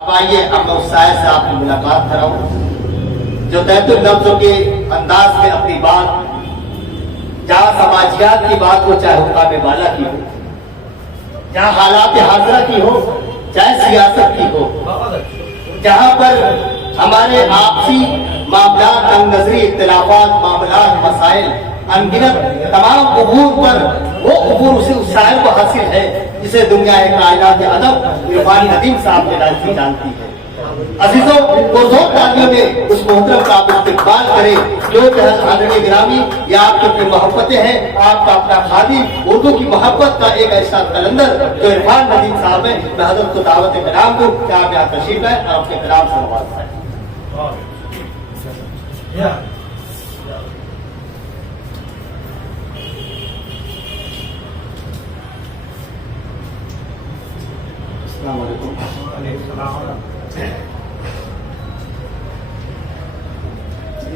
अब आइए अब मैं उस शायर से आपकी मुलाकात कराऊं जो तहतुल लफ्जों के अंदाज में अपनी बात, जहाँ समाजियात की बात हो चाहे हुक्काम बाला की हो, जहाँ हालात हाजरा की हो चाहे सियासत की हो, जहाँ पर हमारे आपसी मामला, तंग नजरी, इख्तिलाफात, मामला, मसाइल अनगिनत तमाम उमूर पर वो उमूर उसे उस शायर को हासिल है जिसे दुनिया कायनात अदब इरफान नदीम साहब ने लालची जानती है। अजीजों को जोर तालियों में उस मोहतरम का आप इस्तेमाल करें जो आदरणीय गिरामी, ये आपकी अपनी मोहब्बतें हैं, आपका अपना खादी उर्दू की मोहब्बत का एक ऐसा कलंदर जो इरफान नदीम साहब है। मैं हजरत को दावत कलाम दूं कि आप यहाँ तशरीफ है और अपने कलाम से नवाज है।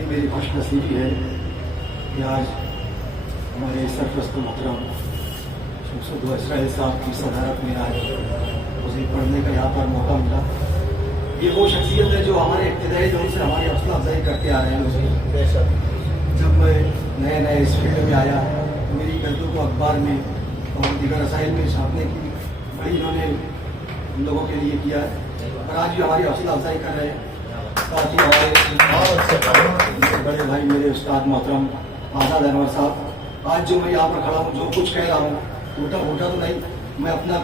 मेरी खुशनसीबी है कि आज हमारे सरप्रस्त मोहतरम शमसुद्दीन इसराइल साहब की सदारत में आज मुझे पढ़ने का यहाँ पर मौका मिला। ये वो शख्सियत है जो हमारे इब्तिदाई दौर से हमारी हौसला अफजाई करते आ रहे हैं। उसकी जब मैं नए नए इस फील्ड में आया तो मेरी गद्दों को अखबार में और दीगर रसाइल में छापने की बड़ी इन्होंने हम लोगों के लिए किया है और आज भी हमारी हौसला अफजाई कर रहे हैं। साथ ही हमारे बड़े भाई मेरे उस्ताद मोहतरम आज़ाद अनवर साहब, आज जो मैं यहाँ पर खड़ा हूँ, जो कुछ कह रहा हूँ टूटा फूटा तो नहीं, मैं अपना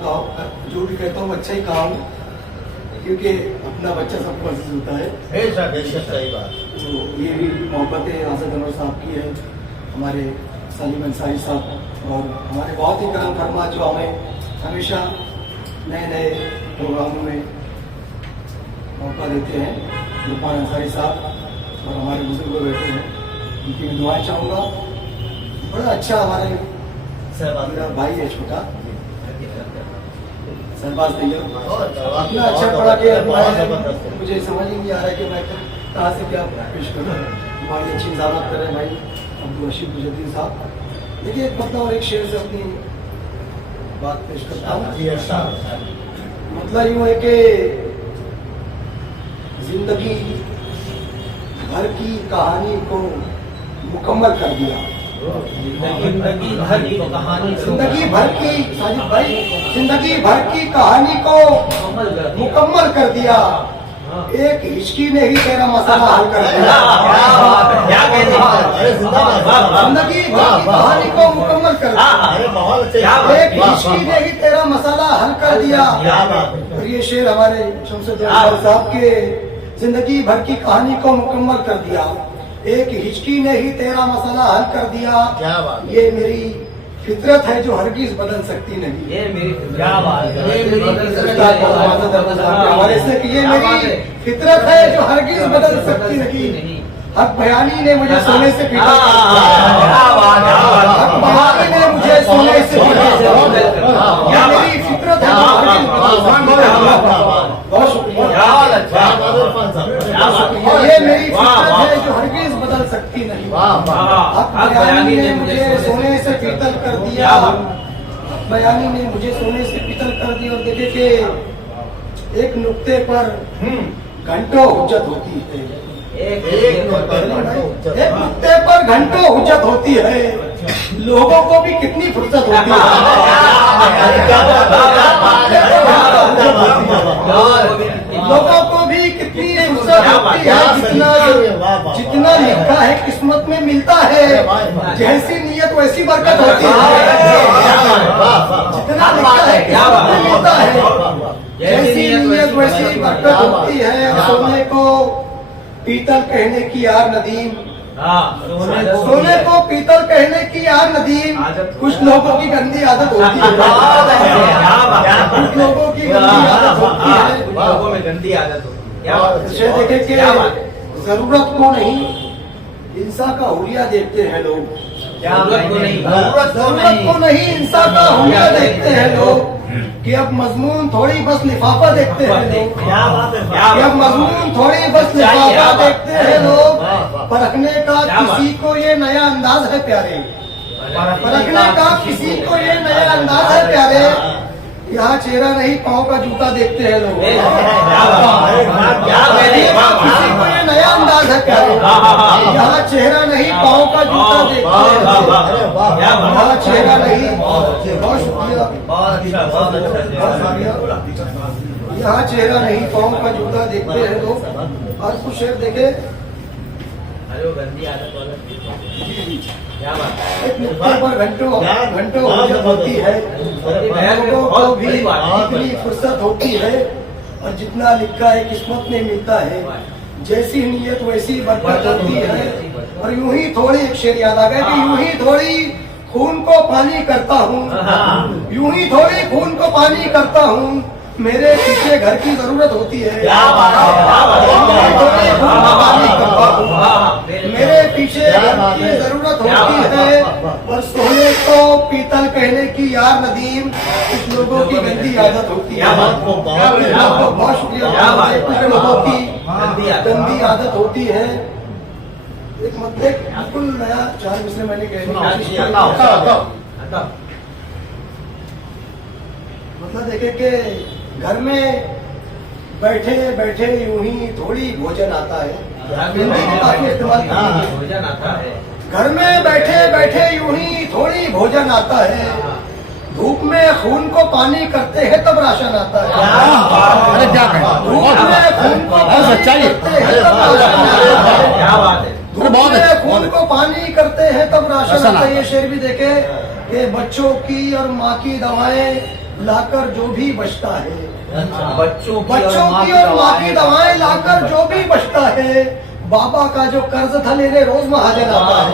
जो भी कहता हूँ अच्छा ही कहा हूँ क्योंकि अपना बच्चा सबको अजीज होता है। सही बात। तो ये भी मोहब्बतें आज़ाद अनवर साहब की है, हमारे सलीम अंसारी साहब और हमारे बहुत ही करम फरमा जो हमें हमेशा नए नए प्रोग्रामों में मौका देते हैं। इरफान अंसारी साहब और हमारे बुजुर्ग बैठे हैं, उनकी भी दुआएं चाहूँगा। बड़ा अच्छा हमारे मेरा भाई है छोटा सरबाज तैयब, इतना अच्छा पढ़ा कि मुझे समझ ही नहीं आ रहा है कि मैं कहाँ से क्या पेश करूँ। हमारी अच्छी इजाजत करें भाई अब्दुल रशीद मुजद्दिद साहब। देखिए एक मतलब और एक शेर से अपनी बात पेश करता हूँ। मतलब यूँ है कि जिंदगी भर की कहानी को मुकम्मल कर दिया। जिंदगी भर की कहानी, जिंदगी भर की साजिद भाई, जिंदगी भर की कहानी को मुकम्मल कर दिया। एक हिचकी ने ही तेरा मसाला हल कर दिया। जिंदगी भर की कहानी को मुकम्मल कर दिया, एक हिचकी ने ही तेरा मसाला हल कर दिया। और ये शेर हमारे शमसुद्दीन साहब के, जिंदगी भर की कहानी को मुकम्मल कर दिया, एक हिचकी ने ही तेरा मसाला हल कर दिया। ये मेरी फितरत है जो हरगिज बदल सकती नहीं। ये मेरी क्या बात है, ये मेरी हमारे से कि ये मेरी फितरत है जो हरगिज बदल सकती नहीं। हक बयानी ने मुझे सोने से पीटा, हक बयानी ने मुझे सोने से पीटा। ये मेरी फितरत है जो बहुत शुक्रिया। ये मेरी फितरत है जो हरगिज बदल सकती नहीं। हक बयानी ने मुझे सोने से पीतल कर दिया, बयानी ने मुझे सोने से पीतल कर दिया। और देखे कि एक नुक्ते पर घंटों हुज्जत होती है, एक नुक्ते पर घंटों हुज्जत होती है। लोगों को भी कितनी फुर्सत होती है, लोगों को भी कितनी फुर्सत होती है। जितना लिखा है किस्मत में मिलता है, जैसी नीयत वैसी बरकत होती है। जितना लिखा है किस्मत में मिलता है, जैसी नीयत वैसी बरकत होती है। सोने को पीतल कहने की यार नदीम, सोने को पीतल कहने की यार नदीम, कुछ लोगों की गंदी आदत होती है। कुछ लोगों की गंदी आदत होती है, लोगों में गंदी आदत होती है। देखे कि जरूरत को नहीं इंसान का हुलिया देखते हैं लोग। जरूरत को नहीं इंसान का हुलिया देखते हैं लोग कि अब मजमून थोड़ी बस लिफाफा देखते हैं लोग। कि अब मजमून थोड़ी बस लिफाफा देखते हैं लोग। परखने का किसी को ये नया अंदाज है प्यारे, परखने का किसी को ये नया अंदाज है प्यारे। यहाँ चेहरा नहीं पाँव का जूता देखते हैं लोग। क्या किसी को ये नया अंदाज है क्या? यहाँ चेहरा नहीं पाँव का जूता देखते हैं। यहाँ चेहरा नहीं, बहुत शुक्रिया, यहाँ चेहरा नहीं पाँव का जूता देखते हैं लोग। और कुछ शेर देखे, एक नुक्ते पर घंटों हजरत होती है, लोगों को भी इतनी फुर्सत होती है, और जितना लिखा है किस्मत में मिलता है, जैसी नीयत वैसी बरकत होती है। और यूं ही थोड़ी, एक शेर याद आ गया कि यूं ही थोड़ी खून को पानी करता हूँ, यूं ही थोड़ी खून को पानी करता हूँ, मेरे पीछे घर की जरूरत होती है। मेरे पीछे घर की जरूरत होती है, और सोने को पीतल कहने की यार नदीम कुछ लोगों की गंदी आदत होती है। बहुत शुक्रिया। कुछ लोगों की गंदी आदत होती है। एक बिल्कुल नया 4 मिसरे मैंने कहने की कोशिश की। मतलब देखे कि घर में बैठे बैठे यूं ही थोड़ी भोजन आता है, हिंदी में काफी इस्तेमाल भोजन आता है। घर में बैठे बैठे यूं ही थोड़ी भोजन आता है, धूप में खून को पानी करते हैं तब राशन आता है। अरे क्या कहें, धूप में खून को पानी सच्चाई है। करते हैं तब राशन आता है। क्या बात है। धूप में खून को पानी करते हैं तब राशन आता है। ये शेर भी देखे कि बच्चों की और माँ की दवाएं लाकर जो भी बचता है, बच्चों की और माँ की दवाएं लाकर जो भी बचता है, बाबा का जो कर्ज था लेने रोज महाजन आता है।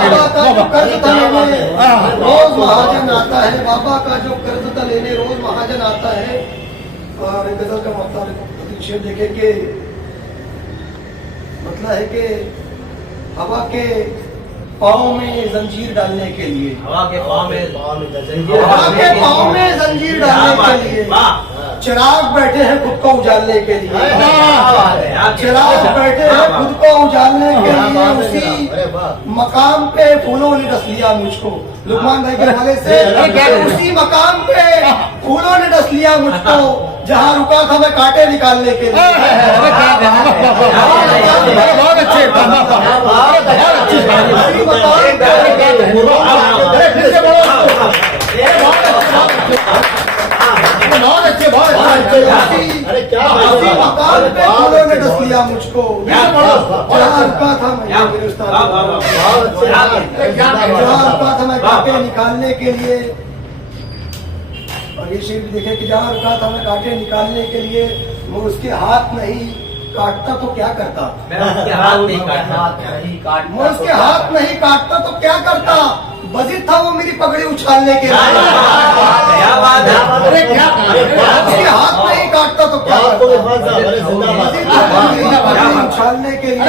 बाबा का जो कर्ज था लेने रोज महाजन आता है। बाबा का जो कर्ज था लेने रोज महाजन आता है। और गजल का मतलब शेर देखे कि मतलब है कि हवा के पाँव में जंजीर डालने के लिए, हवा के पाँव में जंजीर डालने के लिए चिराग बैठे हैं खुद को उजालने के लिए। चिराग बैठे हैं खुद को उजालने के लिए, उसी मकाम पे फूलों ने डस लिया मुझको। लुकमान भाई के हवाले से, उसी मकाम पे फूलों ने डस लिया मुझको, जहाँ रुका था मैं कांटे निकालने के लिए। बहुत अच्छे, अरे क्या मकान पे फूलों ने डस लिया मुझको, जहाँ रुका था मैं कांटे निकालने के लिए। और ये शेर भी देखे कि जहाँ रुका था मैं कांटे निकालने के लिए, वो उसके हाथ नहीं काटता तो क्या करता, मैं उसके हाथ नहीं काटता, मैं उसके हाथ नहीं काटता तो क्या करता, बजित था वो मेरी पगड़ी उछालने के लिए। क्या बात है। अरे क्या उसके हाथ नहीं काटता तो क्या करता, बजित था वो मेरी पगड़ी उछालने के लिए।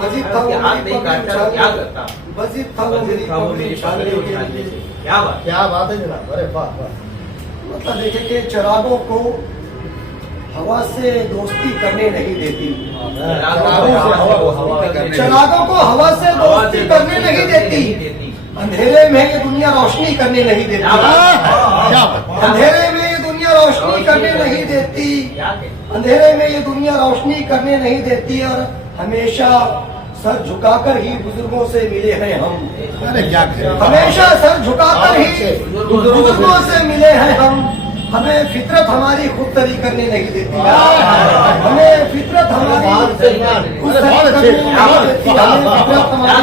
मस्जिद था वो हाथ नहीं काटता क्या करता, मस्जिद था वो मेरी पगड़ी उछालने के लिए। क्या बात है जनाब। अरे वाह वाह। मतलब देखे कि चिरागों को हवा से दोस्ती करने नहीं देती, चिरागों को हवा से दोस्ती करने नहीं देती, अंधेरे में ये दुनिया रोशनी करने नहीं देती, अंधेरे में ये दुनिया रोशनी करने नहीं देती, अंधेरे में ये दुनिया रोशनी करने नहीं देती। और हमेशा सर झुकाकर ही बुजुर्गों से मिले हैं हम, अरे क्या कहें, हमेशा सर झुकाकर ही बुजुर्गों से मिले हैं हम। हमें फितरत हमारी खुद तरी करने नहीं देती, हमें फितरत हमारी खुद तरी करने नहीं देती, हमें फितरत हमारी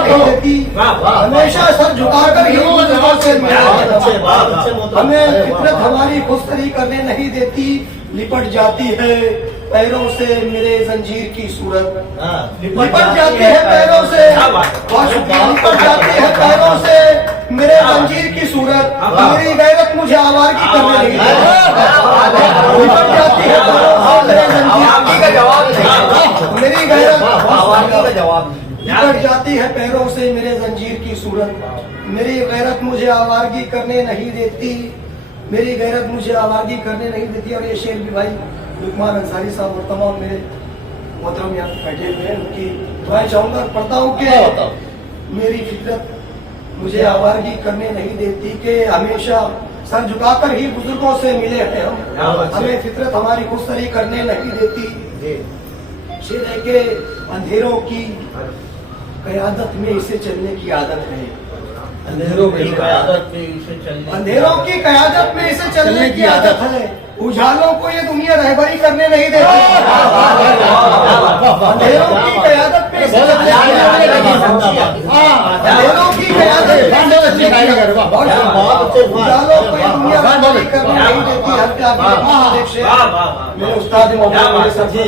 नहीं देती। हमेशा सर झुकाकर ही बुजुर्गों से मिले हैं, हमें फितरत हमारी खुद तरी करने नहीं देती। लिपट जाती है पैरों से मेरे जंजीर की सूरत, लिपट जाती है पैरों से, लिपट जाती है पैरों से मेरे जंजीर की सूरत, मेरी गैरत मुझे आवारगी करने नहीं देती। लिपट जाती है पैरों से मेरे जंजीर का जवाब, मेरी गैरत आवारगी का जवाब, लिपट जाती है पैरों से मेरे जंजीर की सूरत, मेरी गैरत मुझे आवारगी करने नहीं देती, मेरी गैरत मुझे आवारगी करने नहीं देती। और ये शेर भी भाई लुकमान अंसारी साहब और तमाम मेरे मोहतरम यहाँ बैठे हुए हैं, उनकी दुआएं चाहूंगा। पढ़ता हूँ कि मेरी फितरत मुझे आवारगी करने नहीं देती कि हमेशा सर झुकाकर ही बुजुर्गों से मिले हैं हम। हमें फितरत हमारी खुदसरी करने नहीं देती। शेर है कि अंधेरों की क़यादत में इसे चलने की आदत है। अंधेरों की क़यादत में इसे चलने की आदत है। उजालों को ये दुनिया रहबरी करने नहीं देती। अंधेरों की क़यादत में इसे चलने की आदत है। अंधेरों की क़यादत में उजालों को ये दुनिया रहबरी करने नहीं देती। हर क्या मेरे उस्ताद मोहम्मद मेरे सबसे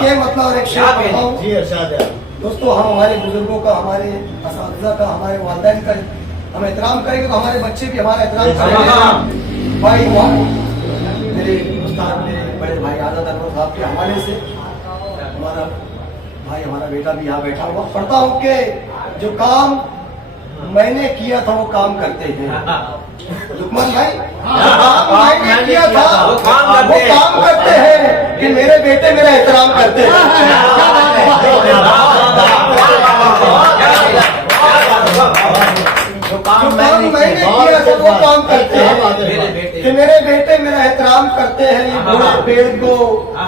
के मतलब और एक शेर पढ़ता हूँ। दोस्तों, हम हमारे बुजुर्गों का, हमारे असातिज़ा का, हमारे वालिदैन का हम एहतराम करेंगे तो हमारे बच्चे भी हमारा एहतराम करेंगे। भाई मेरे उस्ताद, मेरे बड़े भाई आज़ाद अनवर साहब के हवाले से हमारा भाई, हमारा बेटा भी यहाँ बैठा हुआ। पढ़ता हूँ कि जो काम मैंने किया था वो काम करते हैं। लुकमान भाई, जो काम मैंने किया था वो काम करते हैं कि मेरे बेटे मेरा एहतराम करते हैं। जो काम मैंने किया था वो काम करते हैं कि मेरे बेटे मेरा एहतराम करते हैं। ये बूढ़े पेड़ को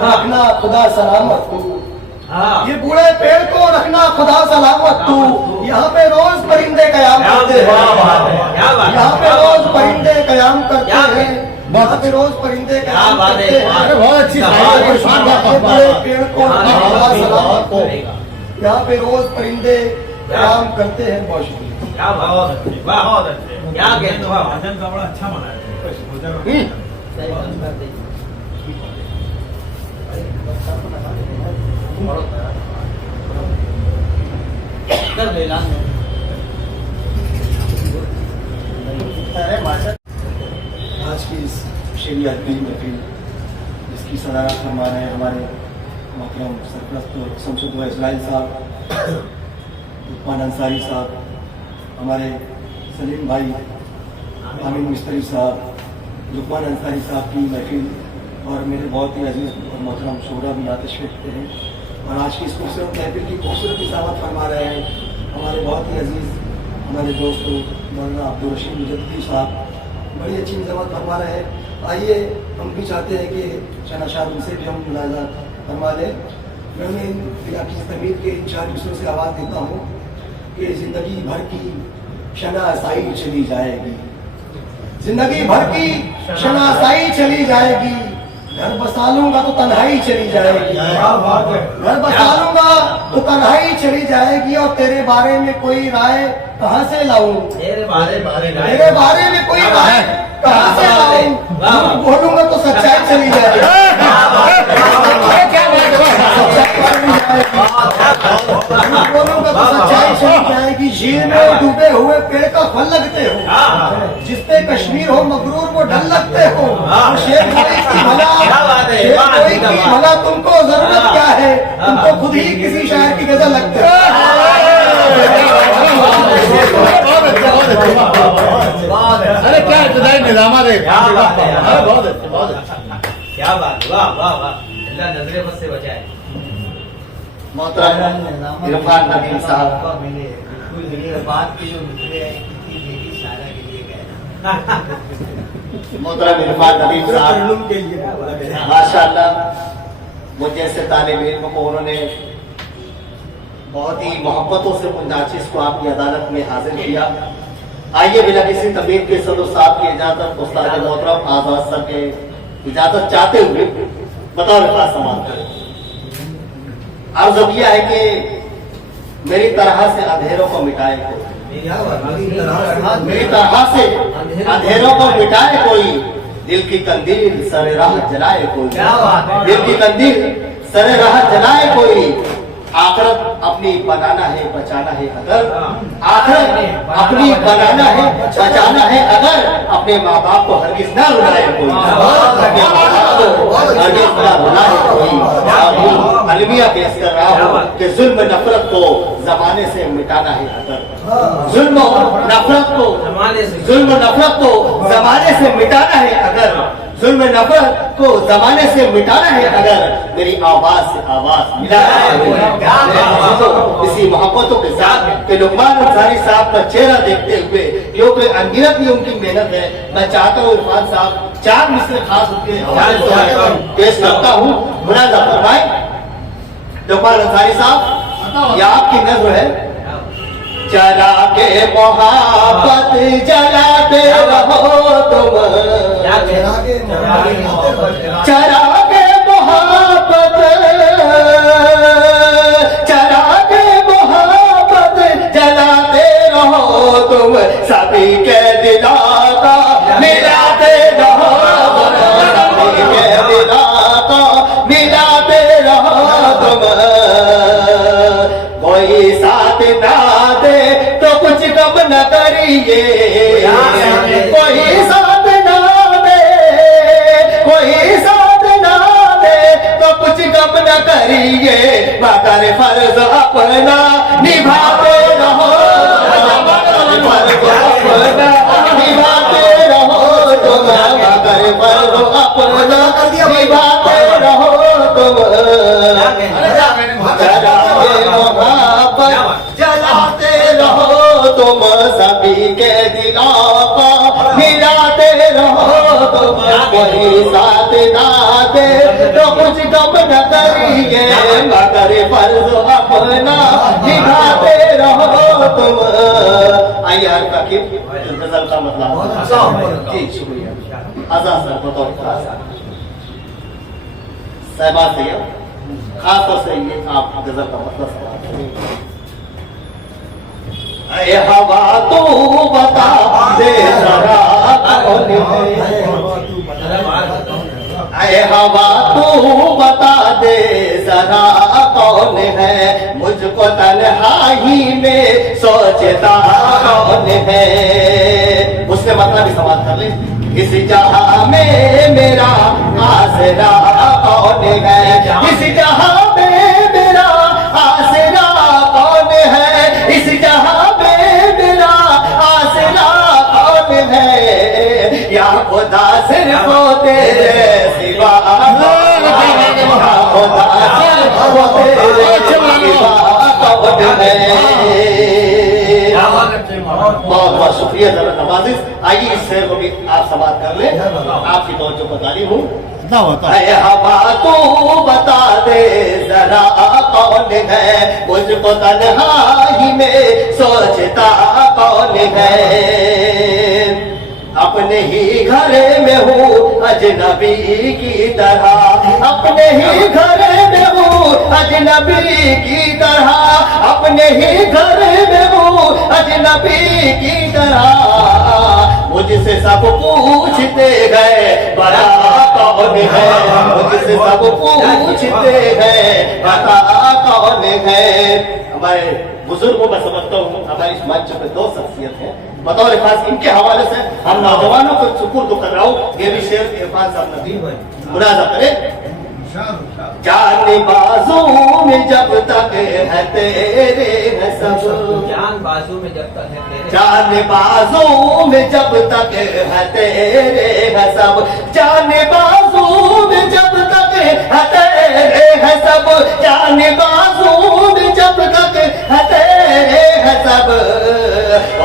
रखना खुदा सलामत तू, ये बूढ़े पेड़ को रखना खुदा सलामत तू। यहाँ पे रोज परिंदे कयाम करते हैं। यहाँ पे रोज परिंदे कयाम करते हैं। यहाँ पे रोज परिंदे कयाम करते हैं। बहुत अच्छी बूढ़े पेड़ को रखना खुदा सलामत तू। यहाँ पे रोज परिंदे कयाम करते हैं। बहुत शुक्रिया। क्या बहुत अच्छे, बहुत अच्छे, क्या कहते हो? भजन का बड़ा अच्छा बना है। आज की इस शेरी अदबी महफिल जिसकी सदारत फरमा रहे हैं हमारे मोहतरम सरपरस्त शमसुद इस्राइल साहब, लुकमान अंसारी साहब, हमारे सलीम भाई आमिन मिस्त्री साहब, लुकमान अंसारी साहब की महफिल और मेरे बहुत ही अजीज और मोहतरम शोरा भी यहाँ तशरीफ रखते हैं और आज की इस खूबसूरत महफिल की खूबसूरत इजामत फरमा रहे हैं हमारे बहुत ही अजीज हमारे दोस्त मौलाना अब्दुल रशीद मुजद्दी साहब, बड़ी अच्छी इजामत फरमा रहे हैं। आइए, हम भी चाहते हैं कि शहनाशाह उनसे भी हम मुलाकात फरमा दें। मैं उन्हें इलाकी तमीर के 4 दूसरों से आवाज़ देता हूँ कि जिंदगी भर की शनासाई चली जाएगी, जिंदगी भर की शनासाई चली जाएगी। घर बसा लूंगा तो तन्हाई चली जाएगी, घर बसा लूंगा तो तन्हाई चली जाएगी। और तेरे बारे में कोई राय कहाँ से लाऊं, तेरे बारे में कोई राय कहाँ से लाऊं। बोलूंगा तो सच्चाई चली जाएगी, बोलूंगा तो सच्चाई चली जाएगी। झील में डूबे हुए पेड़ का फल लगते हो, जिस पे कश्मीर हो मगरूर वो ढल लगते हो। शेर कोई की भला तुमको जरूरत क्या है, तुमको खुद ही किसी शायर की गजल लगते हो। अरे क्या इब्तदाई निज़ाम है। बहुत अच्छे, बहुत अच्छे। क्या बात, वाह वाह वाह, अल्लाह नजरे बस से बचाए। मोहतरम इरफान नदीम साहब, बात की जो निकले सारा के लिए गए। मोहतरम इरफान नदीम साहब माशाअल्लाह मुझ जैसे तालिब इल्म को उन्होंने बहुत ही मोहब्बतों से उन नाचिस को आपकी अदालत में हाजिर किया। आइए बिना किसी तबीब के सदर साहब की इजाजत, उस्ताद मोहतरम आजाद सर के इजाजत चाहते हुए बतौर खास समाज करें। अर्ज किया है कि मेरी तरह से अंधेरों को मिटाए कोई, मेरी तरह से अंधेरों को मिटाए कोई, दिल की कंदील सरे राह जलाए कोई, दिल की कंदील सरे राह जलाए कोई। आखिरत अपनी बनाना है बचाना है अगर, आखिरत अपनी बनाना है बचाना है अगर, अपने माँ बाप को हरगिज ना रुलाए कोई, अपने माँ बाप को हरगिज ना रुलाए कोई। अलमिया पेश कर रहा हूँ कि जुल्म नफरत को जमाने से मिटाना है अगर, जुल्म नफरत को जमाने से मिटाना है अगर, जुल्म नफरत को जमाने से मिटाना है। अगर मेरी आवाज से आवाज मिला इसी मोहब्बतों के साथ कि लुकमान अंसारी साहब का चेहरा देखते हुए जो कोई अनगिनत ही उनकी मेहनत है, मैं चाहता हूँ इरफान साहब 4 मिसरे खास उनके पेश करता हूँ। मुनाजा फरमाए लुकमान अंसारी साहब, यह आपकी नज़्म है। जला के मोहब्बत जलाते रहो तुम, चरा के मोहब्बत जलाते रहो तुम, सभी के दिला का मिलाते रहो, सभी के दिला का मिलाते रहो तुम। कोई साथ ना दे तो कुछ कम न करिए, कोई साथ ना दे, कोई साथ ना दे तो कुछ कम न करिए, मगर फर्ज अपना निभाते रहो, फर्ज अपना निभाते रहो तुम, मगर फर्ज अपना निभाते रहो तुम। जलाते रहो तुम, सभी के दिलों को मिलाते रहो तुम। कोई साथ ना दे तो कुछ गम न करिए, मगर फर्ज अपना निभाते रहो तुम। आइए हर का गजल का मतलब जी शुक्रिया। आजाद सर बतौर साहबा से खास तौर से ये आप गजल का मतलब ऐ हवा तू बता दे जरा कौन है, ऐ हवा तू बता दे जरा कौन है, मुझको तन्हाई में सोचता कौन है। उसने मतलब भी समाज कर ले, इस जहां में मेरा आसरा कौन है, इस जहां में मेरा आसरा कौन है, इस जहां में मेरा आसरा कौन है। या खुदा सिर्फ तेरे सिवा, या खुदा सिर्फ तेरे सिवा कौन है। बहुत बहुत शुक्रिया जरा नवाजिश। आइए इस शेर को भी आप समाप्त कर ले, आपकी तवज्जो बता रही हूँ। हवा तू बता दे जरा कौन है, मुझको तन्हाई में सोचता कौन है। अपने ही घर में हूँ अजनबी की तरह, अपने ही घर में हूँ अजनबी की तरह, अपने ही घर में हूँ अजनबी की तरह। मुझसे सब पूछते गए बड़ा कौन है, मुझसे सब पूछते हैं बता कौन है। हमारे बुजुर्गों में समझता हूँ हमारे इस मंच पे 2 शख्सियत हैं, बतौर खास इनके हवाले से हम नौजवानों को सुपुर्द कर रहा हूँ। ये भी शेर इरफान साहब नबी मुनाजा करें। जान बाजू में जब तक है तेरे है सब, जान बाजू में जब तक है तेरे, जान बाजू में जब तक है तेरे है सब, जान बाजू में जब तक है तेरे है सब, जान बाजू में जब तक है तेरे है सब।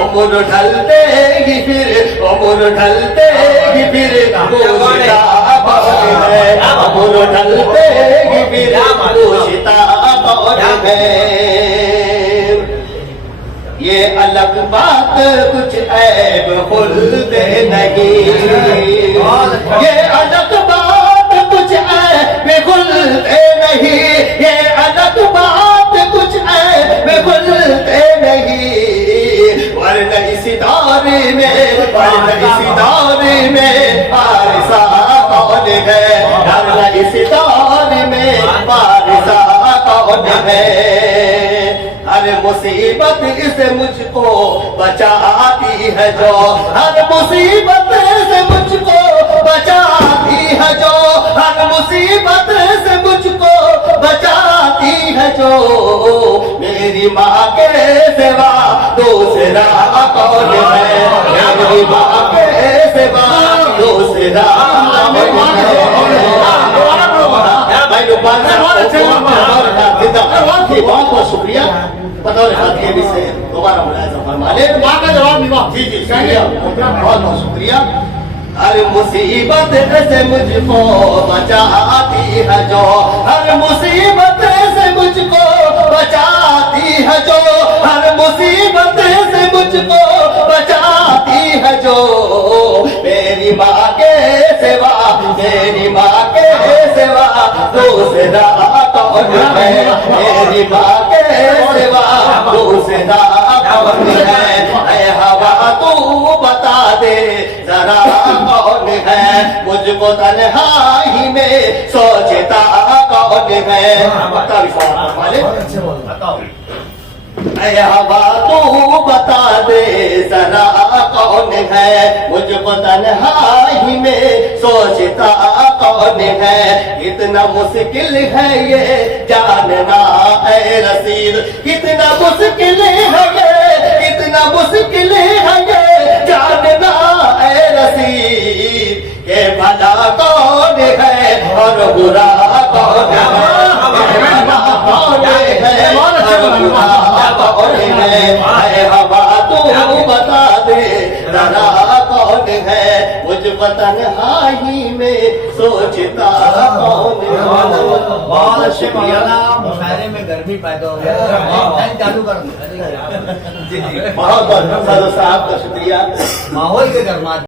उम्र ढलते ही फिर, उम्र ढलते ही फिर पूछता कौन है, उम्र ढलते ही फिर पूछता कौन है। ये अलग बात कुछ ऐब खुलते नहीं, ये अलग बात कुछ ऐब खुलते नहीं, ये अलग बात कुछ ऐब खुलते नहीं। वरना इसी दौर में, वरना इसी दौर में पारिसा कौन है, वरना इसी दौर में पारिसा कौन है। हर मुसीबत से मुझको बचाती है जो, हर मुसीबत से मुझको बचाती है जो, हर मुसीबत से मुझको बचाती है जो। मेरी माँ के सिवा दूसरा कौन है, मेरी माँ के सिवा दूसरा भाई लोकपाल बहुत बहुत शुक्रिया बतौर खातिर भी से दोबारा मुलायजा फरमा ले माँ का जवाब नहीं हुआ। जी जी शुक्रिया बहुत बहुत शुक्रिया हर मुसीबत से मुझको बचाती है जो हर मुसीबत से मुझको बचाती है जो हर मुसीबत से मुझको बचाती है जो मेरी माँ के सिवा मेरी माँ के सिवा दूसरा कौन है मेरी माँ के सिवा दूसरा कौन है ऐ हवा तू बता दे जरा कौन है मुझको तन्हाई में सोचता कौन है बता भी वाले बताओ ऐ हवा तू बता दे जरा कौन है मुझको तन्हाई में सोचता कौन है कितना मुश्किल है ये जानना ऐ रसीद कितना मुश्किल है ये कितना मुश्किल है ये जानना ऐ रसीद के भला कौन है और बुरा कौन है भला कौन है और बुरा कौन है ऐ हवा तू बता दे जरा कौन है मुझको तन्हाई में सोचता कौन है बहुत शुक्रिया मुशायरे में गर्मी पैदा हो गया फैन चालू कर दो जी जी बहुत बहुत साहब का शुक्रिया माहौल के गर्मा